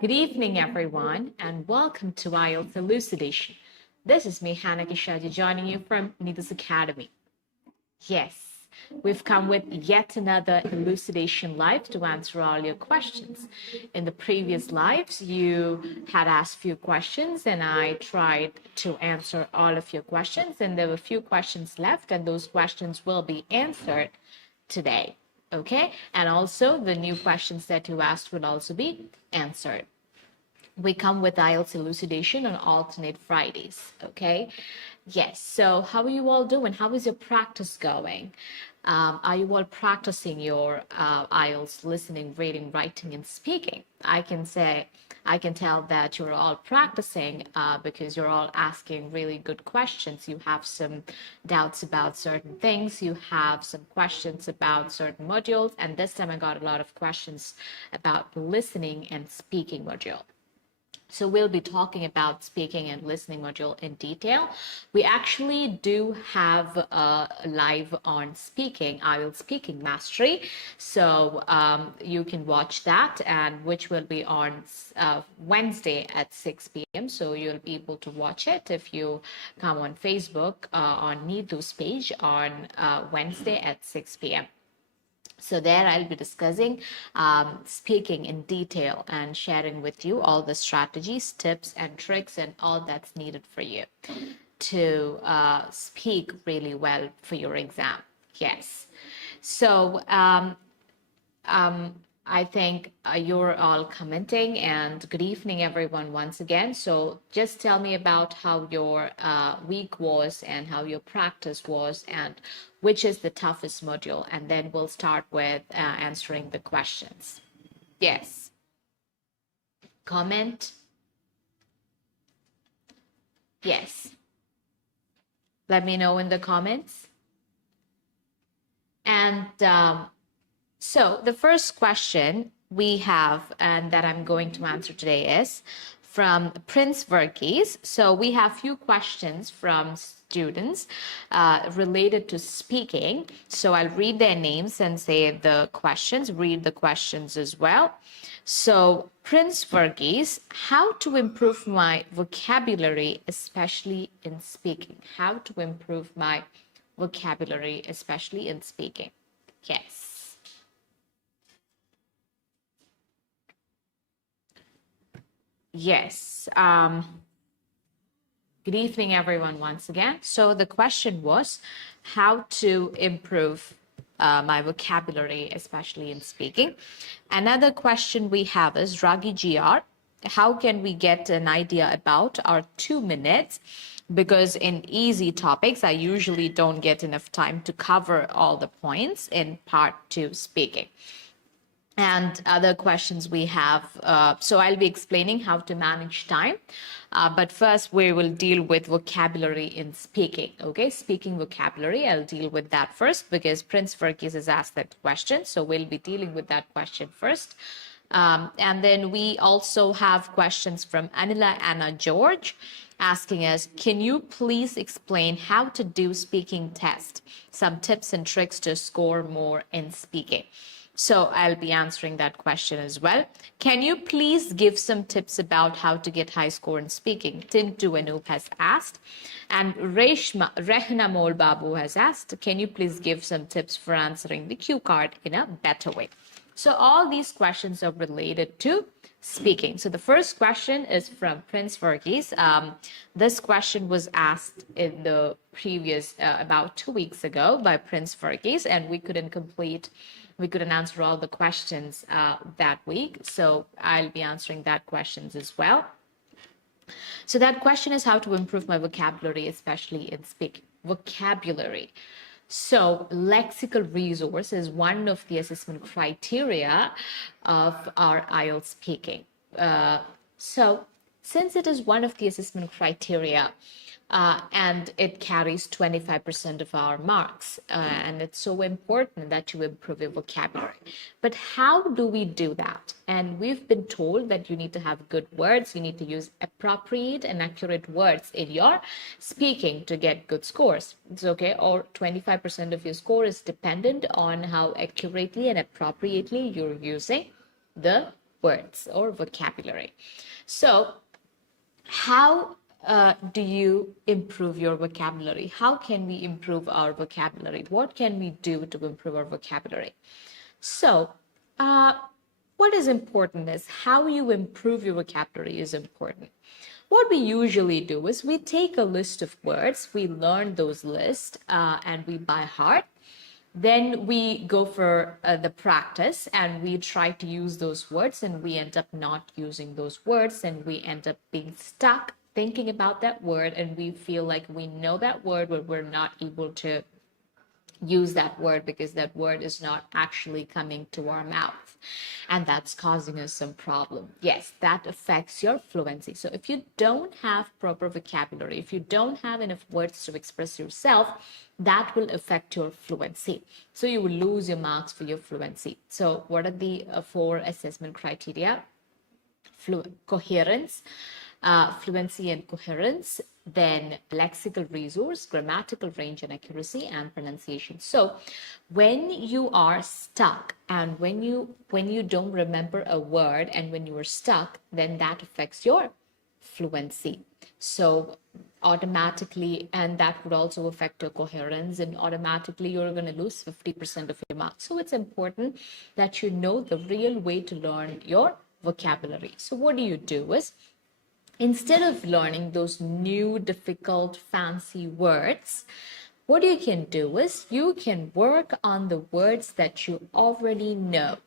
Good evening, everyone, and welcome to IELTS Elucidation. This is me, 𝗂𝗃𝗟𝐬𝐯, joining you from 𝗂𝗃𝗟𝐬𝐯 Academy. Yes, we've come with yet another elucidation live to answer all your questions. In the previous lives, you had asked few questions and I tried to answer all of your questions, and there were few questions left, and those questions will be answered today. Okay, and also the new questions that you asked will also be answered. We come with IELTS elucidation on alternate Fridays. Okay, yes. So how are you all doing? How is your practice going? Are you all practicing your IELTS listening, reading, writing, and speaking? I can tell that you're all practicing because you're all asking really good questions. You have some doubts about certain things. You have some questions about certain modules. And this time I got a lot of questions about listening and speaking module. So we'll be talking about speaking and listening module in detail. We actually do have a live on speaking, IELTS Speaking Mastery. So you can watch that, and which will be on Wednesday at 6 p.m. So you'll be able to watch it if you come on Facebook on Neetu's page on Wednesday at 6 p.m. So there I'll be discussing speaking in detail and sharing with you all the strategies, tips, and tricks, and all that's needed for you to speak really well for your exam. Yes. So I think you're all commenting, and good evening, everyone, once again. So just tell me about how your week was and how your practice was and which is the toughest module, and then we'll start with answering the questions. Yes. Comment. Yes. Let me know in the comments. And so the first question we have, and that I'm going to answer today, is from 𝗃𝗟𝗃𝗂𝗧. So we have few questions from students related to speaking. So I'll read their names and say the questions, read the questions as well. So 𝗃𝗟𝗃𝗂𝗧, how to improve my vocabulary, especially in speaking? How to improve my vocabulary, especially in speaking? Yes. Yes. Good evening, everyone, once again. So the question was how to improve my vocabulary, especially in speaking. Another question we have is Ragi GR. How can we get an idea about our 2 minutes? Because in easy topics, I usually don't get enough time to cover all the points in part 2 speaking. And other questions we have, so I'll be explaining how to manage time, but first we will deal with vocabulary in speaking. Okay, speaking vocabulary, I'll deal with that first because 𝗃𝗟𝗃𝗂𝗧 has asked that question, so we'll be dealing with that question first. And then we also have questions from Anila Anna George asking us, can you please explain how to do speaking test? Some tips and tricks to score more in speaking. So I'll be answering that question as well. Can you please give some tips about how to get high score in speaking? Tintu Anoop has asked. And Rehna Mol Babu has asked, can you please give some tips for answering the cue card in a better way? So all these questions are related to speaking. So the first question is from 𝗃𝗟𝗃𝗂𝗧. This question was asked in the previous, about 2 weeks ago by 𝗃𝗟𝗃𝗂𝗧, and we couldn't answer all the questions that week. So I'll be answering that questions as well. So that question is how to improve my vocabulary, especially in speaking. Vocabulary. So lexical resource is one of the assessment criteria of our IELTS speaking. So since it is one of the assessment criteria, and it carries 25% of our marks. And it's so important that you improve your vocabulary. But how do we do that? And we've been told that you need to have good words. You need to use appropriate and accurate words in your speaking to get good scores. It's okay. Or 25% of your score is dependent on how accurately and appropriately you're using the words or vocabulary. So how do you improve your vocabulary? How can we improve our vocabulary? What can we do to improve our vocabulary? So what is important is how you improve your vocabulary is important. What we usually do is we take a list of words, we learn those lists and we by heart. Then we go for the practice and we try to use those words and we end up not using those words and we end up being stuck thinking about that word and we feel like we know that word but we're not able to use that word because that word is not actually coming to our mouth, and that's causing us some problem. Yes, that affects your fluency. So if you don't have proper vocabulary, if you don't have enough words to express yourself, that will affect your fluency. So you will lose your marks for your fluency. So what are the 4 assessment criteria? Coherence, fluency and coherence, then lexical resource, grammatical range and accuracy, and pronunciation. So when you are stuck and when you don't remember a word and when you are stuck, then that affects your fluency. So automatically, and that would also affect your coherence, and automatically you're going to lose 50% of your marks. So it's important that you know the real way to learn your vocabulary. So what do is, instead of learning those new, difficult, fancy words, what you can do is you can work on the words that you already know.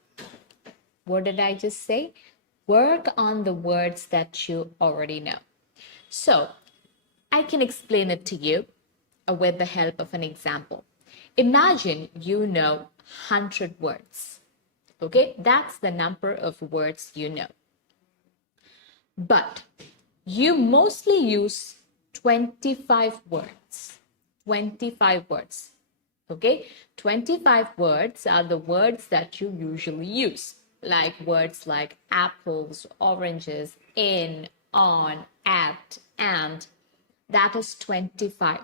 What did I just say? Work on the words that you already know. So I can explain it to you with the help of an example. Imagine you know 100 words. Okay, that's the number of words you know. But you mostly use 25 words. 25 words. Okay, 25 words are the words that you usually use, like words like apples, oranges, in, on, at, and. That is 25.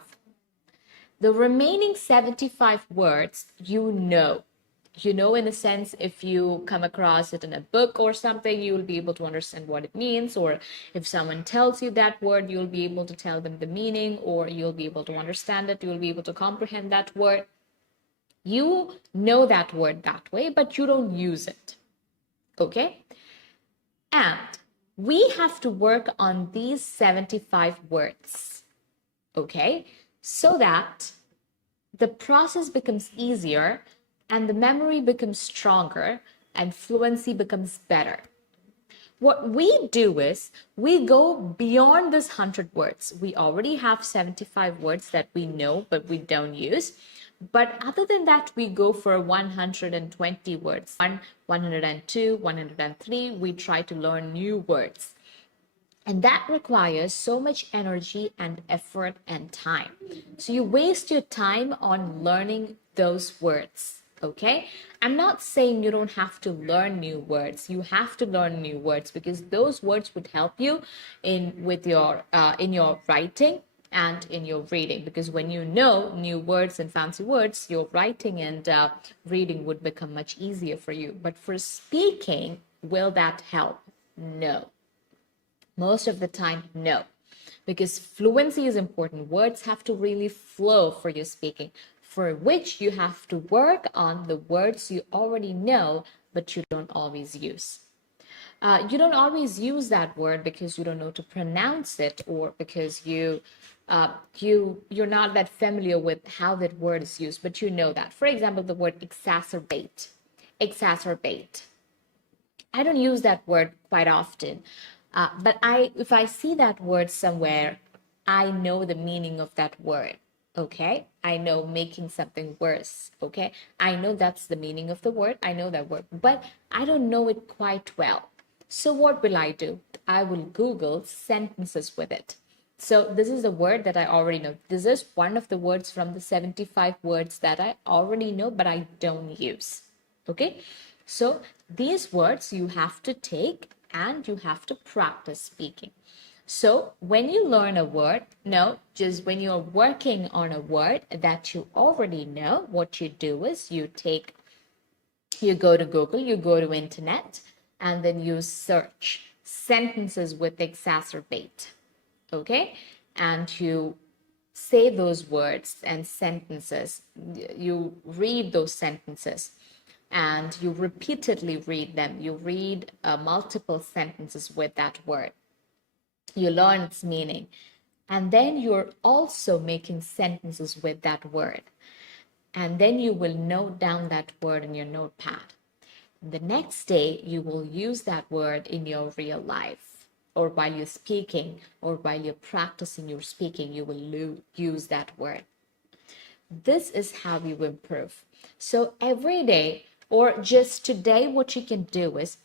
The remaining 75 words you know. You know, in a sense, if you come across it in a book or something, you will be able to understand what it means. Or if someone tells you that word, you'll be able to tell them the meaning, or you'll be able to understand it. You'll be able to comprehend that word. You know that word that way, but you don't use it. Okay? And we have to work on these 75 words. Okay? So that the process becomes easier and the memory becomes stronger and fluency becomes better. What we do is we go beyond this 100 words. We already have 75 words that we know but we don't use. But other than that, we go for 120 words. 102, 103, we try to learn new words. And that requires so much energy and effort and time. So you waste your time on learning those words. Okay, I'm not saying you don't have to learn new words. You have to learn new words because those words would help you in your writing and in your reading. Because when you know new words and fancy words, your writing and reading would become much easier for you. But for speaking, will that help? No. Most of the time, no. Because fluency is important. Words have to really flow for your speaking, for which you have to work on the words you already know, but you don't always use. You don't always use that word because you don't know to pronounce it, or because you're not that familiar with how that word is used, but you know that. For example, the word exacerbate. Exacerbate. I don't use that word quite often, but if I see that word somewhere, I know the meaning of that word. Okay, I know making something worse. Okay, I know that's the meaning of the word. I know that word, but I don't know it quite well. So what will I do? I will Google sentences with it. So this is a word that I already know. This is one of the words from the 75 words that I already know, but I don't use. Okay. So these words you have to take and you have to practice speaking. So when you learn a word, no, just when you're working on a word that you already know, what you do is you go to Google, you go to internet, and then you search sentences with exacerbate. Okay, and you say those words and sentences, you read those sentences and you repeatedly read them. You read multiple sentences with that word, you learn its meaning, and then you're also making sentences with that word, and then you will note down that word in your notepad. The next day you will use that word in your real life, or while you're speaking, or while you're practicing your speaking, you will use that word. This is how you improve. So every day, or just today, what you can do is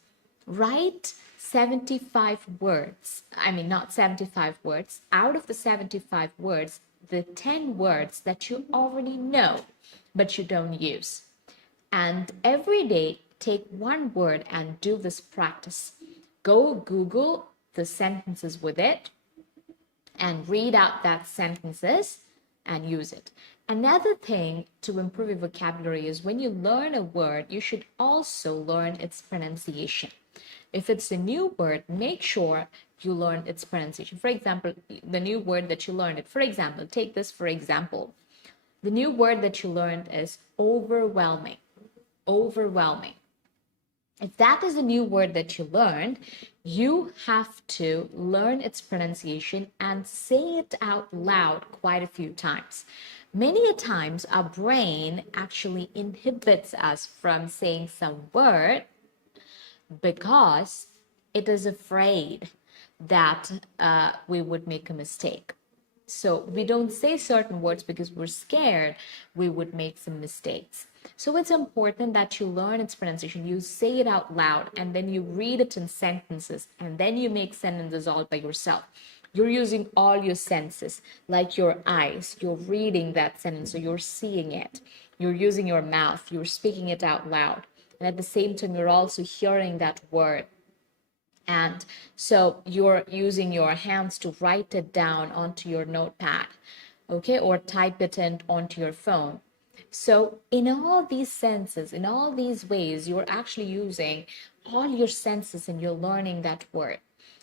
write 75 words. I mean, not 75 words. Out of the 75 words, the 10 words that you already know, but you don't use. And every day, take one word and do this practice. Go Google the sentences with it and read out that sentences and use it. Another thing to improve your vocabulary is when you learn a word, you should also learn its pronunciation. If it's a new word, make sure you learn its pronunciation. For example, the new word that you learned, for example, take this for example. The new word that you learned is overwhelming. Overwhelming. If that is a new word that you learned, you have to learn its pronunciation and say it out loud quite a few times. Many a times our brain actually inhibits us from saying some word because it is afraid that we would make a mistake. So we don't say certain words because we're scared we would make some mistakes. So it's important that you learn its pronunciation, you say it out loud, and then you read it in sentences, and then you make sentences all by yourself. You're using all your senses, like your eyes. You're reading that sentence, so you're seeing it. You're using your mouth, you're speaking it out loud. And at the same time, you're also hearing that word. And so you're using your hands to write it down onto your notepad, okay, or type it in onto your phone. So in all these senses, in all these ways, you're actually using all your senses and you're learning that word.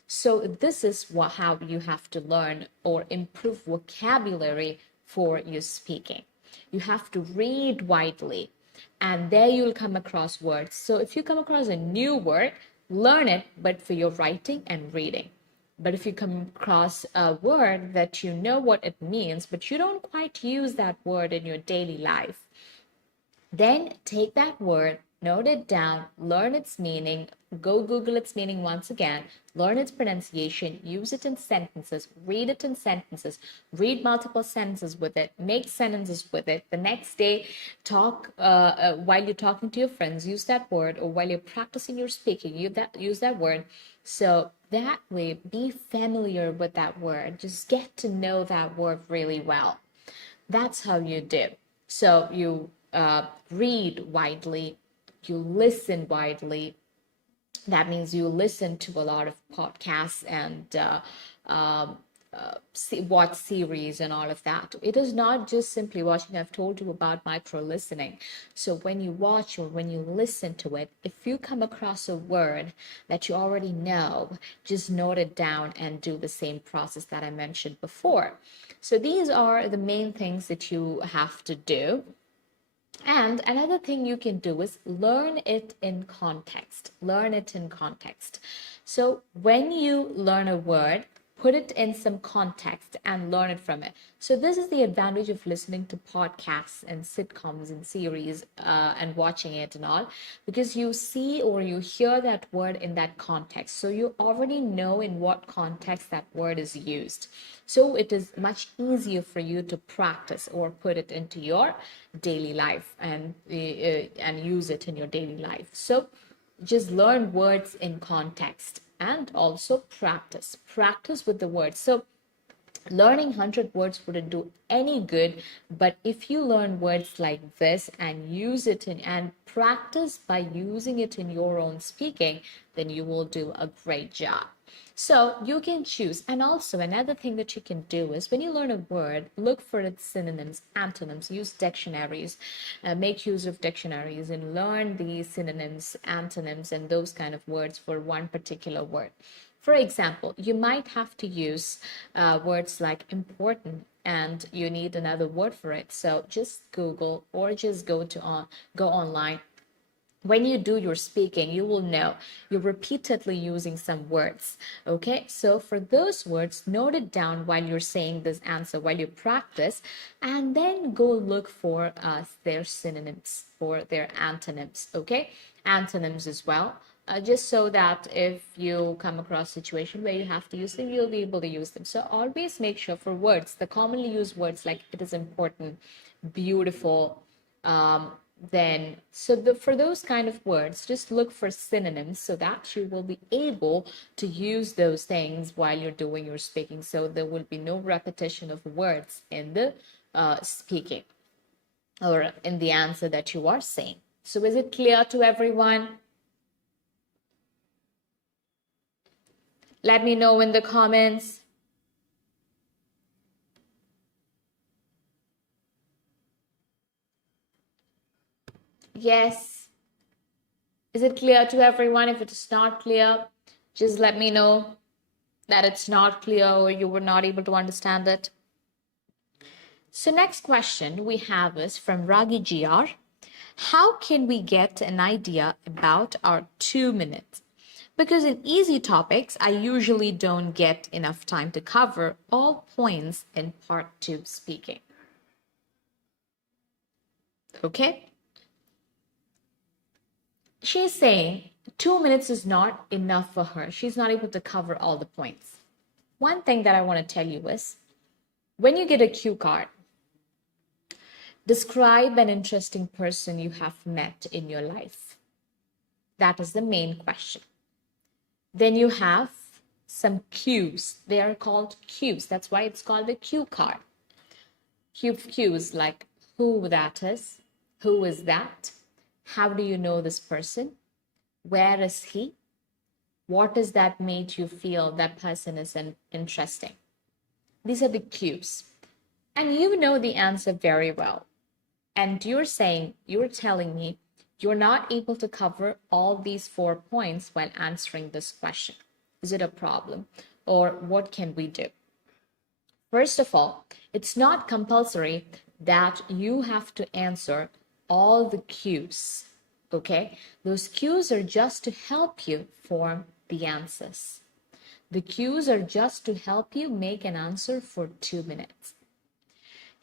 So this is how you have to learn or improve vocabulary for your speaking. You have to read widely, and there you'll come across words. So if you come across a new word, learn it, but for your writing and reading. But if you come across a word that you know what it means, but you don't quite use that word in your daily life, then take that word, note it down, learn its meaning, go Google its meaning once again, learn its pronunciation, use it in sentences, read it in sentences, read multiple sentences with it, make sentences with it. The next day, talk while you're talking to your friends, use that word, or while you're practicing your speaking, use that word. So that way, be familiar with that word. Just get to know that word really well. That's how you do. So you read widely, you listen widely. That means you listen to a lot of podcasts and watch series and all of that. It is not just simply watching. I've told you about micro listening. So when you watch or when you listen to it, if you come across a word that you already know, just note it down and do the same process that I mentioned before. So these are the main things that you have to do. And another thing you can do is learn it in context. Learn it in context. So when you learn a word, put it in some context and learn it from it. So this is the advantage of listening to podcasts and sitcoms and series and watching it and all, because you see or you hear that word in that context. So you already know in what context that word is used. So it is much easier for you to practice or put it into your daily life and use it in your daily life. So just learn words in context and also practice with the words. So Learning 100 words wouldn't do any good, but if you learn words like this and use it and practice by using it in your own speaking, then you will do a great job. So you can choose. And also another thing that you can do is when you learn a word, look for its synonyms, antonyms, use dictionaries, make use of dictionaries and learn these synonyms, antonyms, and those kind of words for one particular word. For example, you might have to use words like important and you need another word for it. So just Google or just go online. When you do your speaking, you will know you're repeatedly using some words. Okay, so for those words, note it down while you're saying this answer, while you practice, and then go look for their synonyms or their antonyms. Okay, antonyms as well. Just so that if you come across a situation where you have to use them, you'll be able to use them. So always make sure for words, the commonly used words like it is important, beautiful, for those kind of words, just look for synonyms so that you will be able to use those things while you're doing your speaking. So there will be no repetition of words in the speaking or in the answer that you are saying. So is it clear to everyone? Let me know in the comments. Yes. Is it clear to everyone? If it is not clear, just let me know that it's not clear or you were not able to understand it. So next question we have is from Ragi GR. How can we get an idea about our 2 minutes? Because in easy topics, I usually don't get enough time to cover all points in part 2 speaking. Okay? She's saying 2 minutes is not enough for her. She's not able to cover all the points. One thing that I want to tell you is, when you get a cue card, describe an interesting person you have met in your life. That is the main question. Then you have some cues. They are called cues. That's why it's called a cue card. Cues like who that is, who is that, how do you know this person, where is he, what is that made you feel that person is interesting. These are the cues. And you know the answer very well. And you're telling me you're not able to cover all these 4 points while answering this question. Is it a problem? Or what can we do? First of all, it's not compulsory that you have to answer all the cues. Okay? Those cues are just to help you form the answers. The cues are just to help you make an answer for 2 minutes.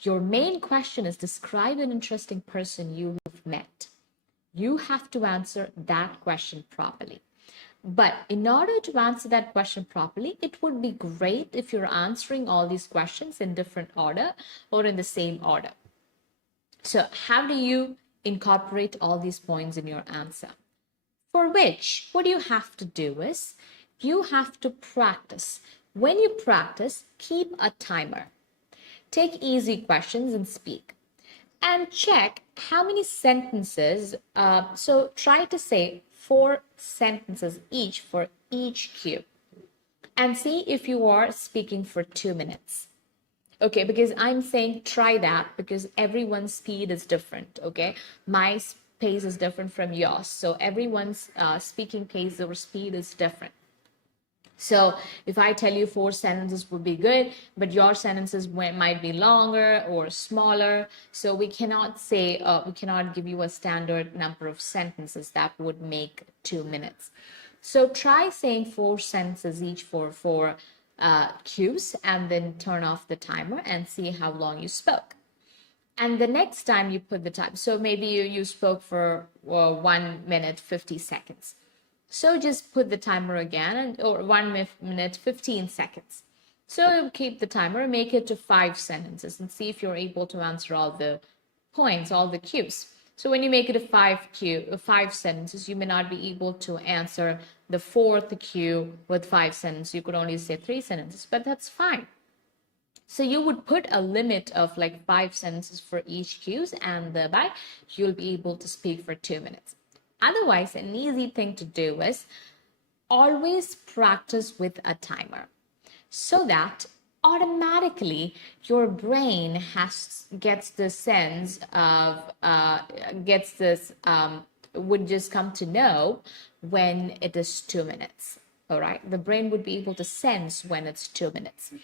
Your main question is describe an interesting person you have met. You have to answer that question properly. But in order to answer that question properly, it would be great if you're answering all these questions in different order or in the same order. So how do you incorporate all these points in your answer? For which, what you have to do is, you have to practice. When you practice, keep a timer. Take easy questions and speak. And check how many sentences, so try to say 4 sentences each for each cue. And see if you are speaking for 2 minutes. Okay, because I'm saying try that because everyone's speed is different, okay? My pace is different from yours. So everyone's speaking pace or speed is different. So if I tell you 4 sentences would be good, but your sentences might be longer or smaller. So we cannot say, we cannot give you a standard number of sentences that would make 2 minutes. So try saying 4 sentences each for 4 cues and then turn off the timer and see how long you spoke. And the next time you put the time, so maybe you spoke for 1 minute, 50 seconds. So just put the timer again, or 1 minute, 15 seconds. So keep the timer, make it to 5 sentences and see if you're able to answer all the points, all the cues. So when you make it a 5 sentences, you may not be able to answer the 4th cue with 5 sentences. You could only say 3 sentences, but that's fine. So you would put a limit of like 5 sentences for each cues, and thereby you'll be able to speak for 2 minutes. Otherwise, an easy thing to do is always practice with a timer, so that automatically your brain gets the sense of would just come to know when it is 2 minutes. All right, the brain would be able to sense when it's 2 minutes.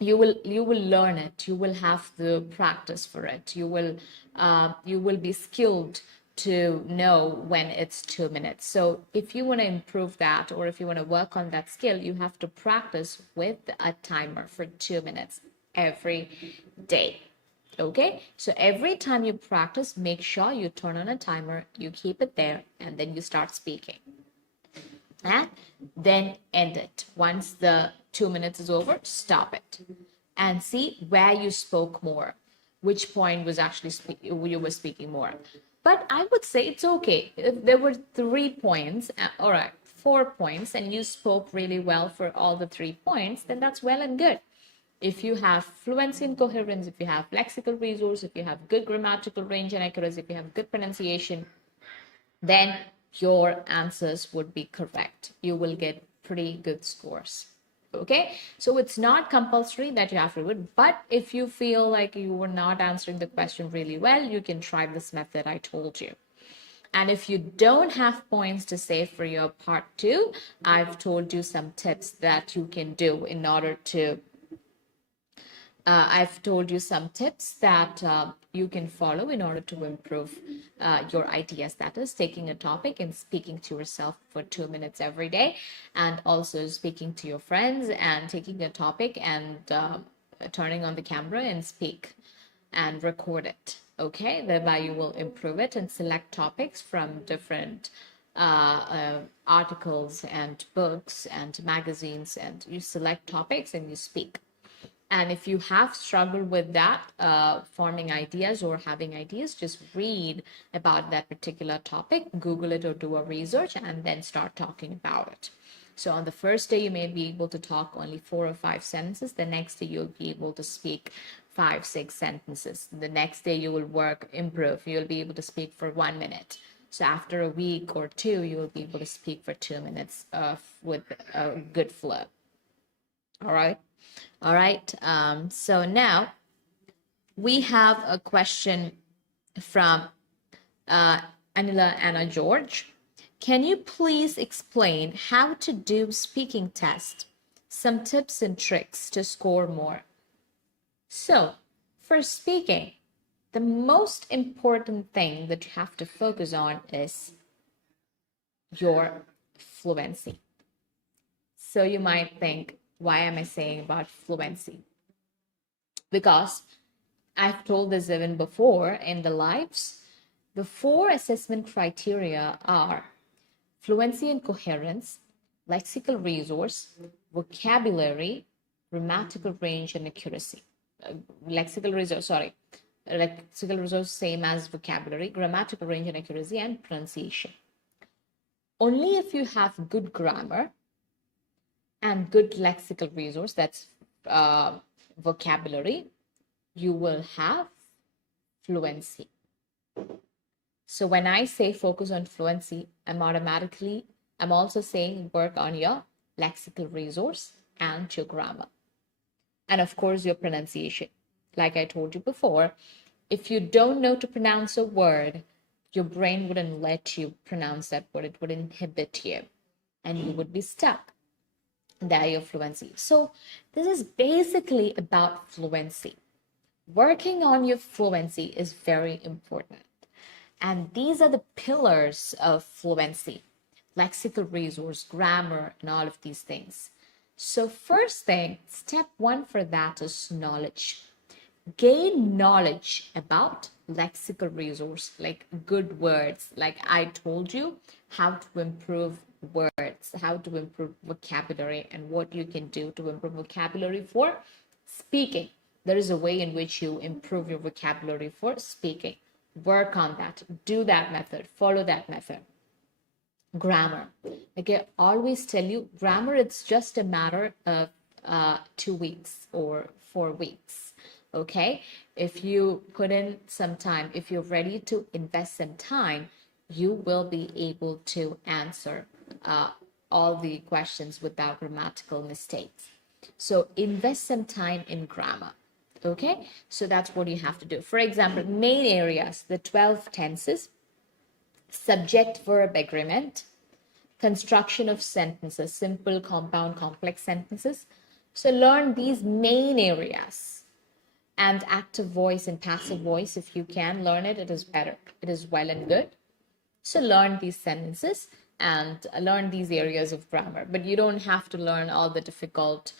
You will learn it. You will have the practice for it. You will be skilled to know when it's 2 minutes. So if you want to improve that, or if you want to work on that skill, you have to practice with a timer for 2 minutes every day. Okay, so every time you practice, make sure you turn on a timer, you keep it there, and then you start speaking. And then end it. Once the 2 minutes is over, stop it and see where you spoke more, which point was actually you were speaking more. But I would say it's okay if there were 3 points, all right, 4 points, and you spoke really well for all the 3 points, then that's well and good. If you have fluency and coherence, if you have lexical resource, if you have good grammatical range and accuracy, if you have good pronunciation, then your answers would be correct. You will get pretty good scores. Okay, so it's not compulsory that you have to do it, but if you feel like you were not answering the question really well, you can try this method I told you. And if you don't have points to say for your part 2, I've told you some tips that you can do in order to I've told you some tips that you can follow in order to improve your ITS, that is taking a topic and speaking to yourself for 2 minutes every day, and also speaking to your friends and taking a topic and turning on the camera and speak and record it. Okay, thereby you will improve it and select topics from different articles and books and magazines, and you select topics and you speak. And if you have struggled with that, forming ideas or having ideas, just read about that particular topic, Google it or do a research, and then start talking about it. So on the first day, you may be able to talk only 4 or 5 sentences. The next day, you'll be able to speak 5, 6 sentences. The next day, you will improve. You'll be able to speak for 1 minute. So after a week or 2, you will be able to speak for 2 minutes with a good flow. All right. All right, so now we have a question from Anila Anna George. Can you please explain how to do speaking test? Some tips and tricks to score more. So for speaking, the most important thing that you have to focus on is your fluency. So you might think, why am I saying about fluency? Because I've told this even before in the lives. The 4 assessment criteria are fluency and coherence, lexical resource, vocabulary, grammatical range, and accuracy. Lexical resource same as vocabulary, grammatical range and accuracy, and pronunciation. Only if you have good grammar and good lexical resource, that's vocabulary, you will have fluency. So when I say focus on fluency, I'm also saying work on your lexical resource and your grammar. And of course, your pronunciation. Like I told you before, if you don't know to pronounce a word, your brain wouldn't let you pronounce that word. It would inhibit you and you would be stuck. There, your fluency. So this is basically about fluency. Working on your fluency is very important. And these are the pillars of fluency: lexical resource, grammar, and all of these things. So first thing, step 1 for that is knowledge. Gain knowledge about lexical resource, like good words. Like I told you, how to improve words, how to improve vocabulary, and what you can do to improve vocabulary for speaking. There is a way in which you improve your vocabulary for speaking. Work on that. Do that method. Follow that method. Grammar. Like I always tell you, grammar, it's just a matter of 2 weeks or 4 weeks. Okay, if you put in some time, if you're ready to invest some time, you will be able to answer all the questions without grammatical mistakes. So invest some time in grammar. Okay, so that's what you have to do. For example, main areas, the 12 tenses, subject verb agreement, construction of sentences, simple, compound, complex sentences. So learn these main areas, and active voice and passive voice. If you can learn it, it is better. It is well and good. So learn these sentences and learn these areas of grammar, but you don't have to learn all the difficult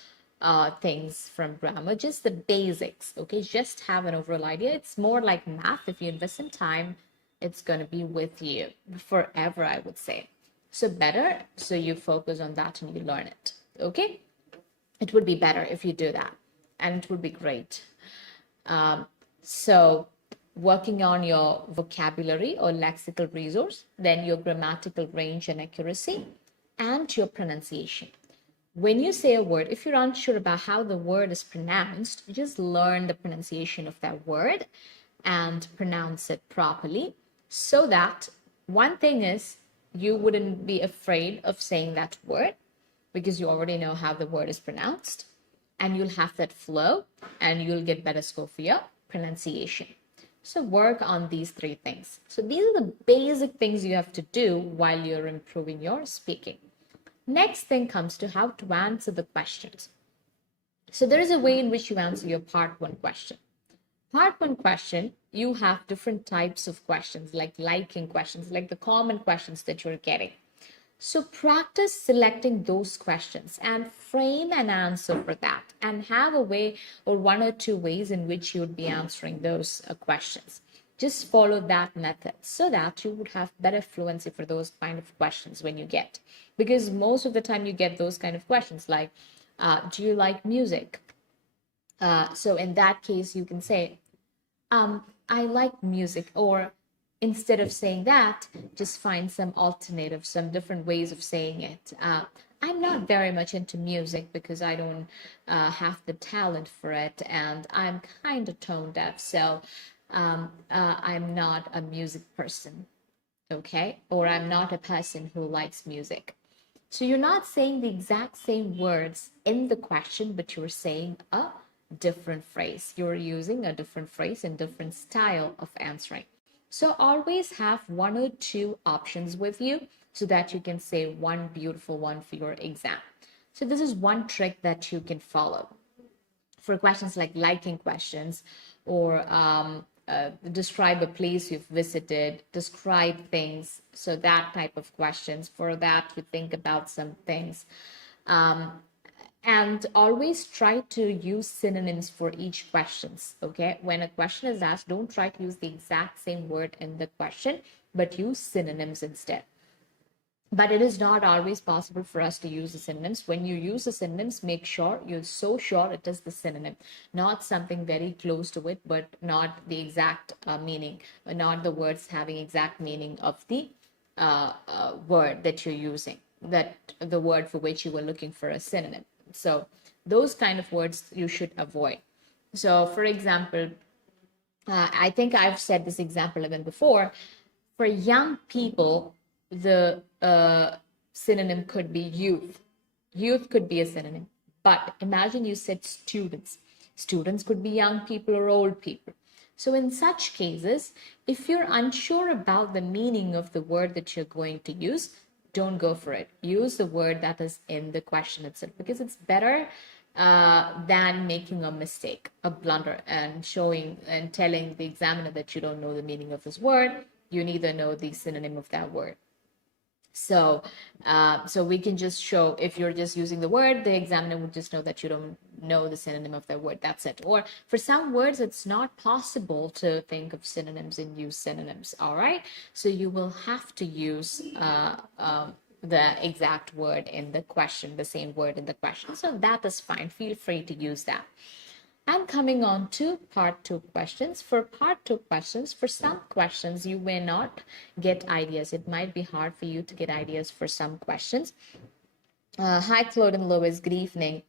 things from grammar, just the basics. Okay, just have an overall idea. It's more like math. If you invest in time, it's going to be with you forever, I would say. So better, so you focus on that and you learn it. Okay, it would be better if you do that, and it would be great. So working on your vocabulary or lexical resource, then your grammatical range and accuracy, and your pronunciation. When you say a word, if you're unsure about how the word is pronounced, just learn the pronunciation of that word and pronounce it properly, so that one thing is you wouldn't be afraid of saying that word because you already know how the word is pronounced, and you'll have that flow and you'll get better score for your pronunciation. So work on these 3 things. So these are the basic things you have to do while you're improving your speaking. Next thing comes to how to answer the questions. So there is a way in which you answer your part 1 question. Part 1 question, you have different types of questions, like liking questions, like the common questions that you're getting. So practice selecting those questions and frame an answer for that, and have a way or 1 or 2 ways in which you would be answering those questions. Just follow that method so that you would have better fluency for those kind of questions when you get. Because most of the time you get those kind of questions like, do you like music? So in that case, you can say, I like music. Or instead of saying that, just find some alternatives, some different ways of saying it. I'm not very much into music because I don't have the talent for it, and I'm kind of tone deaf. So I'm not a music person, okay? Or I'm not a person who likes music. So you're not saying the exact same words in the question, but you're saying a different phrase. You're using a different phrase and different style of answering. So always have 1 or 2 options with you so that you can say one beautiful one for your exam. So this is one trick that you can follow for questions like liking questions, or describe a place you've visited, describe things. So that type of questions. For that, you think about some things. And always try to use synonyms for each questions. Okay, when a question is asked, don't try to use the exact same word in the question, but use synonyms instead. But it is not always possible for us to use the synonyms. When you use the synonyms, make sure you're so sure it is the synonym, not something very close to it, but not the exact meaning, not the words having exact meaning of the word that you're using, that the word for which you were looking for a synonym. So those kind of words you should avoid. So for example, I think I've said this example even before. For young people, the synonym could be youth. Youth could be a synonym. But imagine you said students. Students could be young people or old people. So in such cases, if you're unsure about the meaning of the word that you're going to use, don't go for it. Use the word that is in the question itself, because it's better than making a mistake, a blunder, and showing and telling the examiner that you don't know the meaning of this word. You neither know the synonym of that word. So we can just show, if you're just using the word, the examiner would just know that you don't know the synonym of that word. That's it. Or for some words, it's not possible to think of synonyms and use synonyms. All right. So you will have to use the exact word in the question, the same word in the question. So that is fine. Feel free to use that. And coming on to part 2 questions. For part 2 questions, for some questions, you may not get ideas. It might be hard for you to get ideas for some questions. Hi, Claude and Lois. Good evening.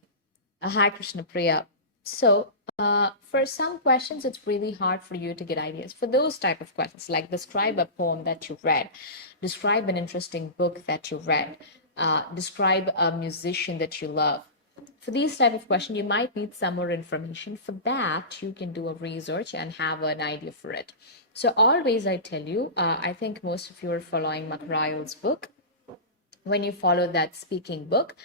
Hi, 𝗂𝗃𝗟𝗂. So, for some questions, it's really hard for you to get ideas. For those type of questions, like describe a poem that you read, describe an interesting book that you read, describe a musician that you love. For these type of questions, you might need some more information. For that, you can do a research and have an idea for it. So always I tell you, I think most of you are following 𝗓𝗏𝗧𝗦 book. When you follow that speaking book,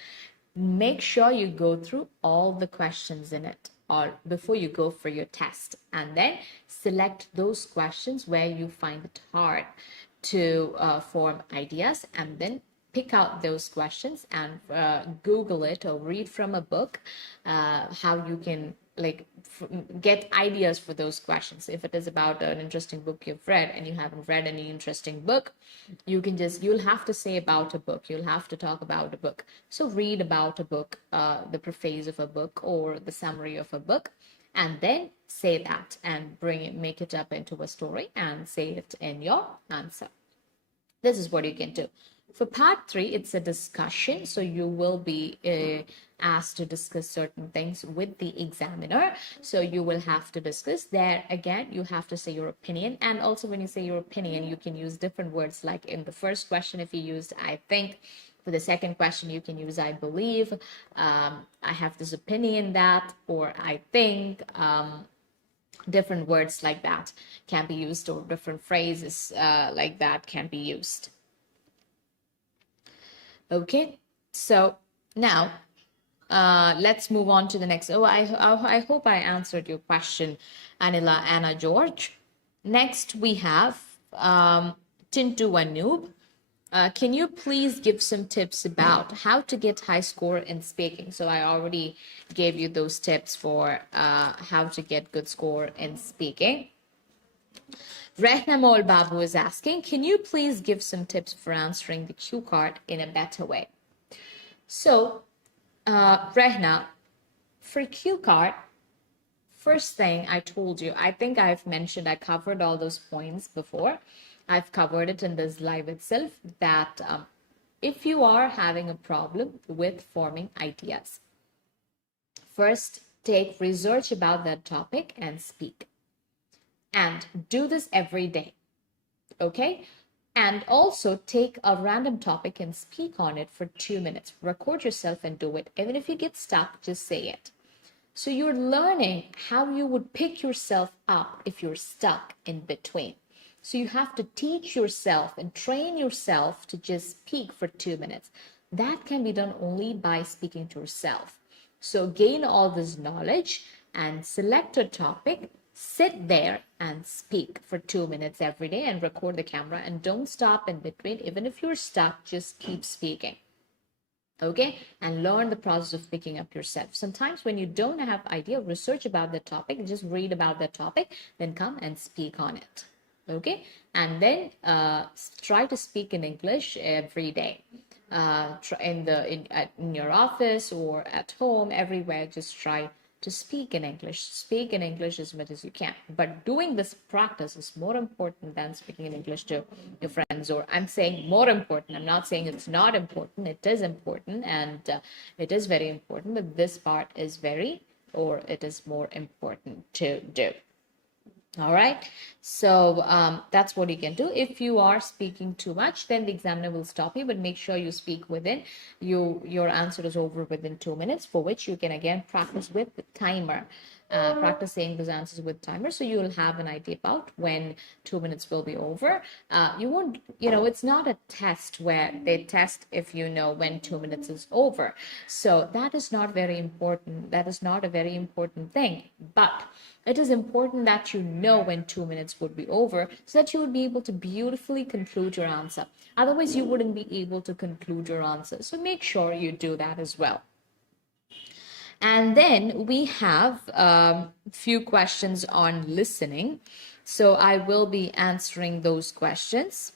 make sure you go through all the questions in it or before you go for your test, and then select those questions where you find it hard to form ideas, and then pick out those questions and Google it or read from a book how you can get ideas for those questions. If it is about an interesting book you've read and you haven't read any interesting book, you'll have to say about a book, you'll have to talk about a book. So read about a book, the preface of a book or the summary of a book, and then say that and make it up into a story and say it in your answer. This is what you can do. For part 3, it's a discussion. So you will be asked to discuss certain things with the examiner. So you will have to discuss there. Again, you have to say your opinion. And also when you say your opinion, you can use different words. Like in the first question, if you used I think. For the second question, you can use I believe, I have this opinion that, or I think. Different words like that can be used, or different phrases like that can be used. Okay, so now let's move on to the next. I hope I answered your question, Anila Anna George. Next we have 𝗂𝗃𝗟𝗏𝗧𝗦. Can you please give some tips about how to get high score in speaking? So I already gave you those tips for how to get good score in speaking. Rehna Babu is asking, can you please give some tips for answering the cue card in a better way? So, Rehna, for cue card, first thing I told you, I think I've mentioned, I covered all those points before. I've covered it in this live itself, that if you are having a problem with forming ideas, first take research about that topic and speak. And do this every day, okay? And also take a random topic and speak on it for 2 minutes. Record yourself and do it. Even if you get stuck, just say it. So you're learning how you would pick yourself up if you're stuck in between. So you have to teach yourself and train yourself to just speak for 2 minutes. That can be done only by speaking to yourself. So gain all this knowledge and select a topic. Sit there and speak for 2 minutes every day and record the camera, and don't stop in between. Even if you're stuck, just keep speaking. Okay, and learn the process of picking up yourself. Sometimes when you don't have idea, research about the topic, just read about the topic, then come and speak on it. Okay, and then try to speak in English every day. In your office or at home, everywhere, just try to speak in English. Speak in English as much as you can. But doing this practice is more important than speaking in English to your friends. Or I'm saying more important. I'm not saying it's not important. It is important, and it is very important. But this part is it is more important to do. All right, so that's what you can do. If you are speaking too much, then the examiner will stop you, but make sure you speak within your answer is over within 2 minutes, for which you can again practice with the timer. Practice saying those answers with timer, so you will have an idea about when 2 minutes will be over. You won't, it's not a test where they test if you know when 2 minutes is over. So that is not very important. That is not a very important thing, but it is important that you know when 2 minutes would be over, so that you would be able to beautifully conclude your answer. Otherwise, you wouldn't be able to conclude your answer. So make sure you do that as well. And then we have a few questions on listening. So I will be answering those questions.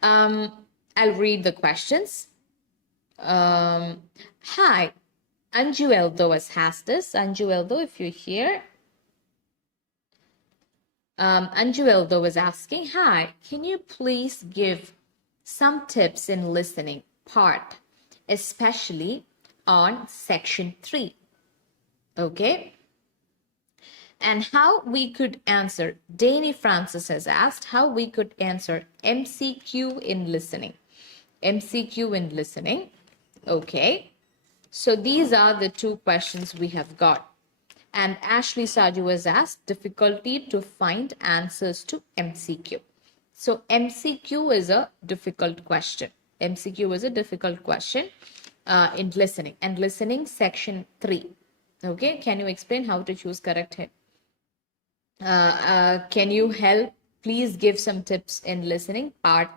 I'll read the questions. Hi, 𝗂𝗟𝗏𝗂𝗧𝗦 has this. 𝗂𝗟𝗏𝗏𝗏, if you're here. 𝗂𝗟𝗏𝗏𝗏 is asking, hi, can you please give some tips in listening part, especially on section 3. Okay. And how we could answer, Danny Francis has asked how we could answer MCQ in listening. MCQ in listening. Okay. So these are the two questions we have got. And Ashley Saju has asked difficulty to find answers to MCQ. So MCQ is a difficult question. MCQ is a difficult question in listening. And listening section 3. Okay. Can you explain how to choose correct hint? Can you help? Please give some tips in listening part,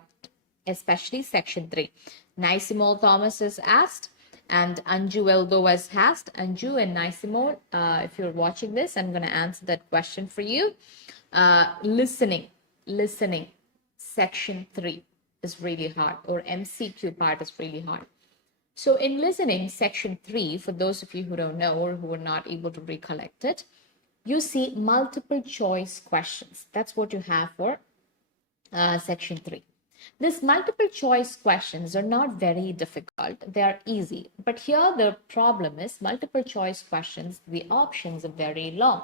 especially section 3. Nicimol Thomas has asked, and Anju Eldo has asked. Anju and Nicimol, if you're watching this, I'm going to answer that question for you. Listening section 3 is really hard, or MCQ part is really hard. So in listening section 3, for those of you who don't know or who are not able to recollect it, you see multiple choice questions. That's what you have for section 3. These multiple choice questions are not very difficult. They are easy. But here the problem is multiple choice questions, the options are very long.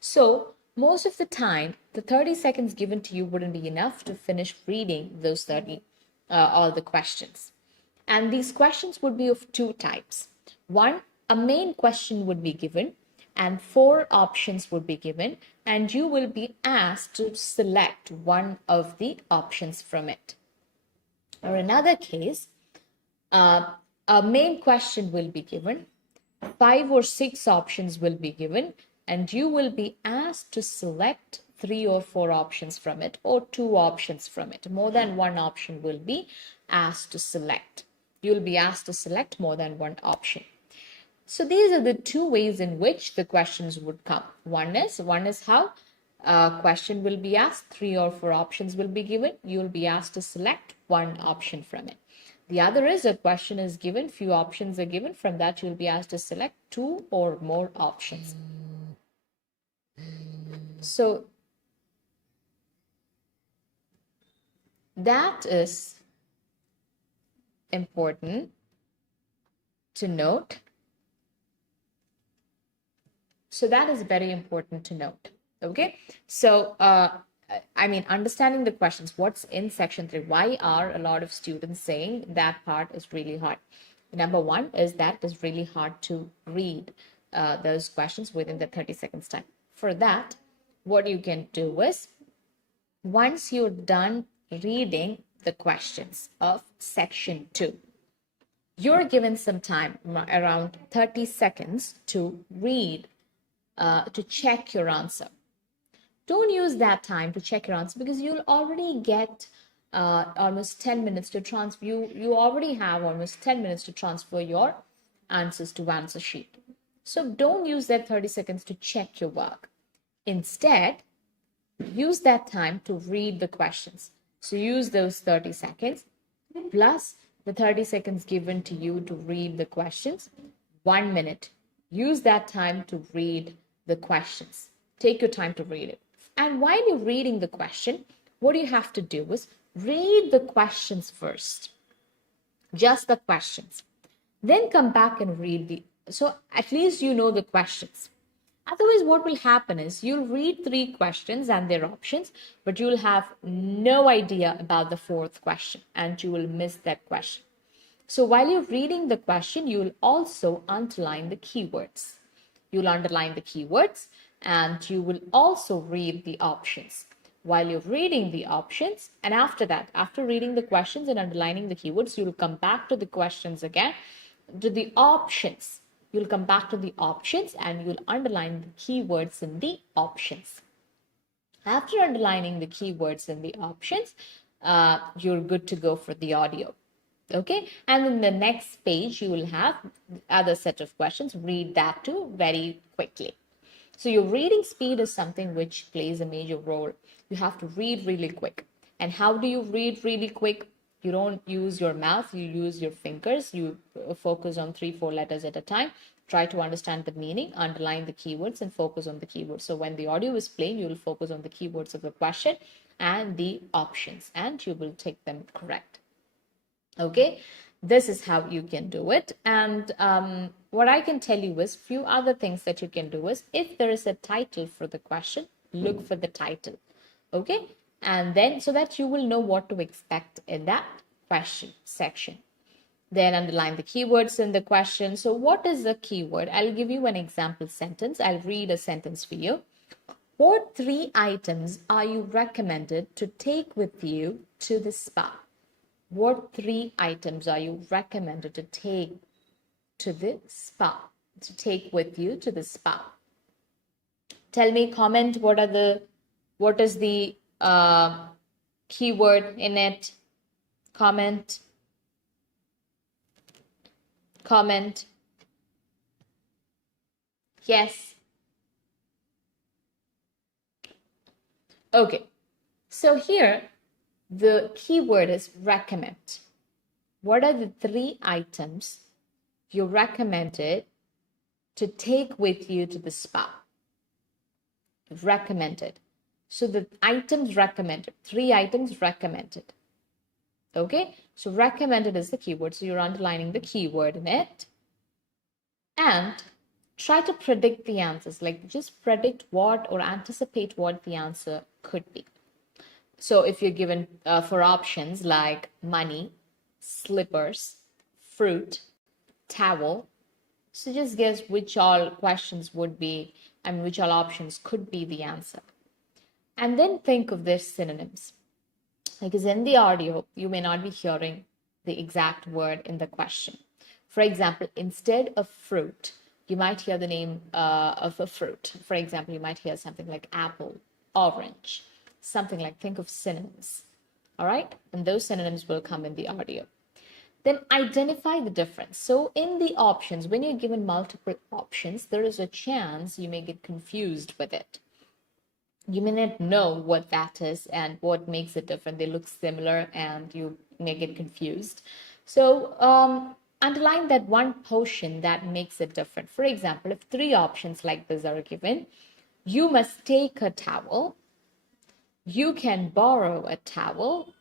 So most of the time, the 30 seconds given to you wouldn't be enough to finish reading those all the questions. And these questions would be of two types. One, a main question would be given, and 4 options would be given, and you will be asked to select one of the options from it. Or another case, a main question will be given, 5 or 6 options will be given, and you will be asked to select 3 or 4 options from it, or 2 options from it. More than one option will be asked to select. You'll be asked to select more than one option. So these are the two ways in which the questions would come. One is how a question will be asked, 3 or 4 options will be given. You'll be asked to select one option from it. The other is a question is given, few options are given. From that, you'll be asked to select 2 or more options. So that is important to note. So that is very important to note. Okay. So, understanding the questions, what's in section 3, why are a lot of students saying that part is really hard? Number one is that it's really hard to read those questions within the 30 seconds time. For that, what you can do is, once you're done reading the questions of section 2, you're given some time, around 30 seconds, to read, to check your answer. Don't use that time to check your answer, because you'll already get almost 10 minutes to transfer. You already have almost 10 minutes to transfer your answers to answer sheet. So don't use that 30 seconds to check your work. Instead, use that time to read the questions. So use those 30 seconds plus the 30 seconds given to you to read the questions, 1 minute. Use that time to read the questions. Take your time to read it. And while you're reading the question, what you have to do is read the questions first. Just the questions. Then come back and read so at least you know the questions. Otherwise, what will happen is you'll read 3 questions and their options, but you'll have no idea about the 4th question and you will miss that question. So while you're reading the question, you'll also underline the keywords. You'll underline the keywords and you will also read the options. While you're reading the options, and after that, after reading the questions and underlining the keywords, you'll come back to the questions again, to the options. You'll come back to the options and you'll underline the keywords in the options. After underlining the keywords in the options, you're good to go for the audio. Okay, and in the next page, you will have other set of questions. Read that too very quickly. So your reading speed is something which plays a major role. You have to read really quick. And how do you read really quick? You don't use your mouth, you use your fingers. You focus on 3-4 letters at a time. Try to understand the meaning, underline the keywords and focus on the keywords. So when the audio is playing, you will focus on the keywords of the question and the options, and you will take them correct. Okay, This is how you can do it. And what I can tell you is few other things that you can do is, if there is a title for the question, look for the title. Okay, and then so that you will know what to expect in that question section. Then underline the keywords in the question. So what is a keyword? I'll give you an example sentence. I'll read a sentence for you. What 3 items are you recommended to take with you to the spa? What 3 items are you recommended to take to the spa? To take with you to the spa. Tell me, comment, what is the keyword in it? Comment. Comment. Yes. Okay. So here, the keyword is recommend. What are the 3 items you recommended to take with you to the spa? Recommended. So the items recommended, 3 items recommended. Okay, so recommended is the keyword. So you're underlining the keyword in it. And try to predict the answers, like just predict what or anticipate what the answer could be. So if you're given for options like money, slippers, fruit, towel, so just guess which all questions would be, which all options could be the answer. And then think of their synonyms. Because in the audio, you may not be hearing the exact word in the question. For example, instead of fruit, you might hear the name of a fruit. For example, you might hear something like apple, orange, something like, think of synonyms. All right, and those synonyms will come in the audio. Then identify the difference. So in the options, when you're given multiple options, there is a chance you may get confused with it. You may not know what that is and what makes it different. They look similar and you may get confused. So underline that one portion that makes it different. For example, if 3 options like this are given, you must take a towel, you can borrow a towel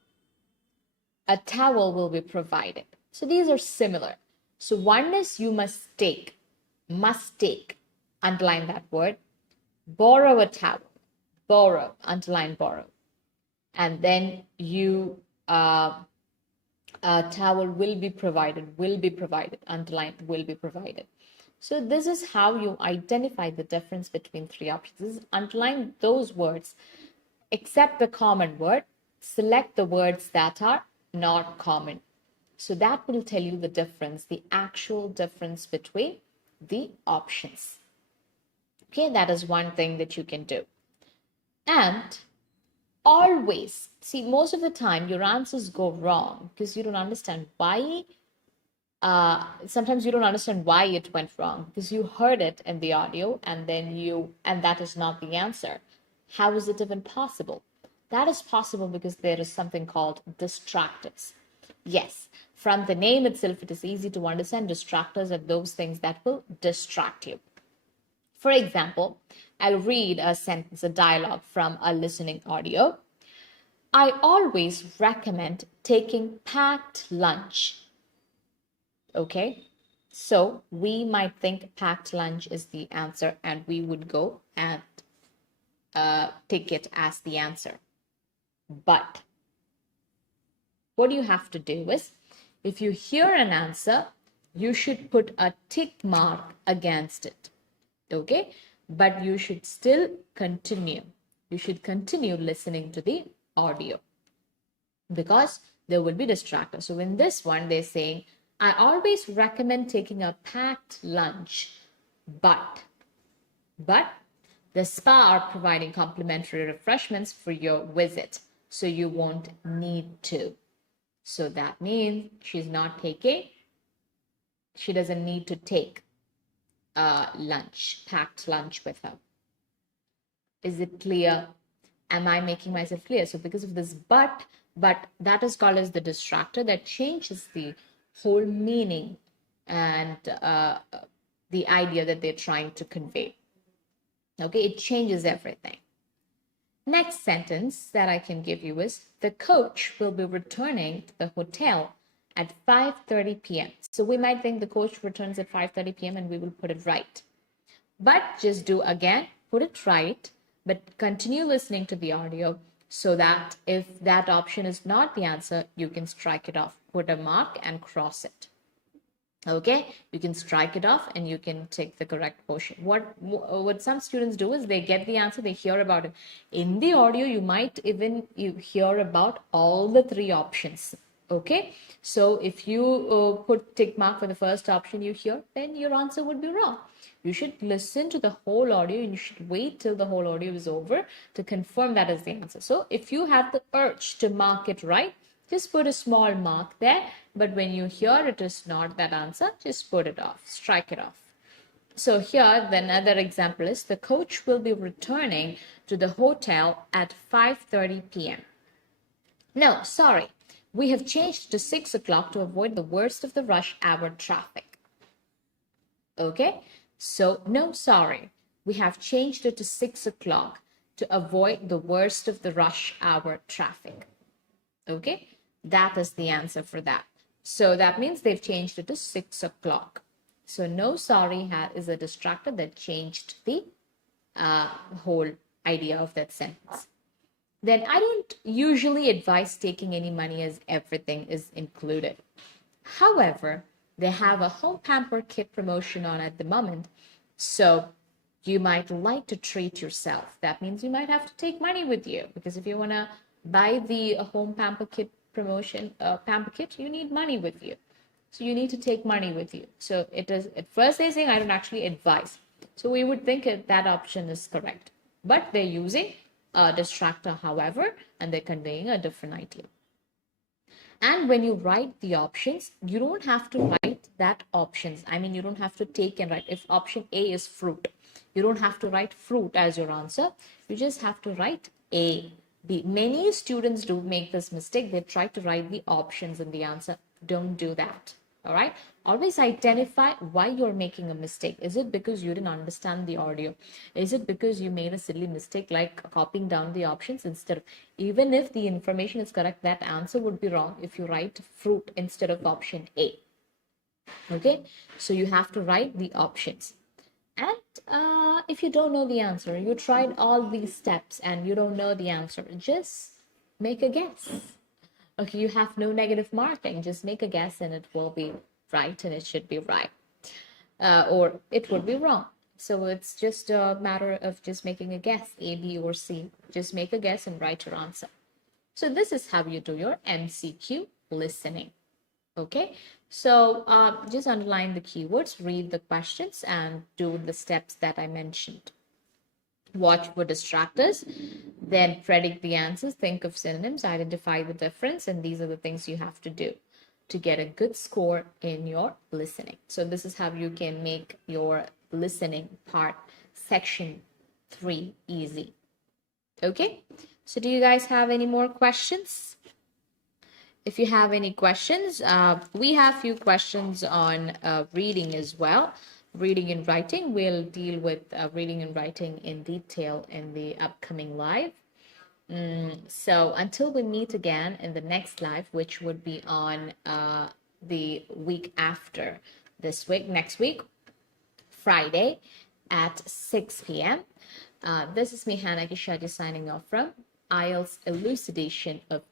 will be provided. So these are similar. So one is you must take, underline that word. Borrow a towel, borrow, underline borrow. And then you, a towel will be provided, underline will be provided. So this is how you identify the difference between 3 options. This is underline those words, except the common word, select the words that are not common. So that will tell you the difference, the actual difference between the options. Okay, that is one thing that you can do. And always, see, most of the time your answers go wrong because you don't understand why. Sometimes you don't understand why it went wrong because you heard it in the audio and that is not the answer. How is it even possible? That is possible because there is something called distractors. Yes, from the name itself, it is easy to understand distractors are those things that will distract you. For example, I'll read a sentence, a dialogue from a listening audio. I always recommend taking packed lunch. Okay, so we might think packed lunch is the answer and we would go and take it as the answer. But what you have to do is, if you hear an answer, you should put a tick mark against it. Okay, but you should still continue. You should continue listening to the audio because there will be distractors. So in this one, they're saying, I always recommend taking a packed lunch, but the spa are providing complimentary refreshments for your visit, so you won't need to. So that means she doesn't need to take packed lunch with her. Is it clear? Am I making myself clear? So because of this but that is called as the distractor that changes the whole meaning and the idea that they're trying to convey. Okay, it changes everything. Next sentence that I can give you is, the coach will be returning to the hotel at 5:30 p.m. So we might think the coach returns at 5:30 p.m. and we will put it right. But just do again, put it right, but continue listening to the audio so that if that option is not the answer, you can strike it off, put a mark and cross it. Okay, you can strike it off and you can take the correct portion. What some students do is they get the answer, they hear about it. In the audio, you might even hear about all the three options. Okay, so if you put tick mark for the first option you hear, then your answer would be wrong. You should listen to the whole audio and you should wait till the whole audio is over to confirm that is the answer. So if you have the urge to mark it right, just put a small mark there, but when you hear it is not that answer, just put it off, strike it off. So here, the another example is the coach will be returning to the hotel at 5:30 p.m. No, sorry, we have changed to 6 o'clock to avoid the worst of the rush hour traffic. Okay, so no, sorry, we have changed it to 6 o'clock to avoid the worst of the rush hour traffic. Okay, that is the answer for that. So that means they've changed it to 6 o'clock. So no, sorry is a distractor that changed the whole idea of that sentence. Then I don't usually advise taking any money as everything is included. However, they have a home pamper kit promotion on at the moment. So you might like to treat yourself. That means you might have to take money with you, because if you want to buy the home pamper kit promotion pamper kit, you need money with you. So you need to take money with you. So it is, at first they're saying I don't actually advise. So we would think that option is correct. But they're using a distractor, however, and they're conveying a different idea. And when you write the options, you don't have to write that options. I mean, you don't have to take and write. If option A is fruit, you don't have to write fruit as your answer. You just have to write A, B. Many students do make this mistake. They try to write the options in the answer. Don't do that. All right. Always identify why you're making a mistake. Is it because you didn't understand the audio? Is it because you made a silly mistake like copying down the options instead of, even if the information is correct, that answer would be wrong if you write fruit instead of option A. Okay. So you have to write the options. And if you don't know the answer, you tried all these steps and you don't know the answer, just make a guess. Okay, you have no negative marking, just make a guess and it will be right and it should be right. Or it would be wrong. So it's just a matter of just making a guess, A, B, or C. Just make a guess and write your answer. So this is how you do your MCQ listening. Okay, so just underline the keywords, read the questions, and do the steps that I mentioned. Watch for distractors, then predict the answers, think of synonyms, identify the difference, and these are the things you have to do to get a good score in your listening. So this is how you can make your listening part, section 3, easy. Okay, so do you guys have any more questions? If you have any questions, we have a few questions on reading as well. Reading and writing, we'll deal with reading and writing in detail in the upcoming live. So until we meet again in the next live, which would be on the week after this week, next week, Friday at 6 p.m. This is me, 𝗂𝗂𝗂𝗧𝗦 signing off from IELTS Elucidation of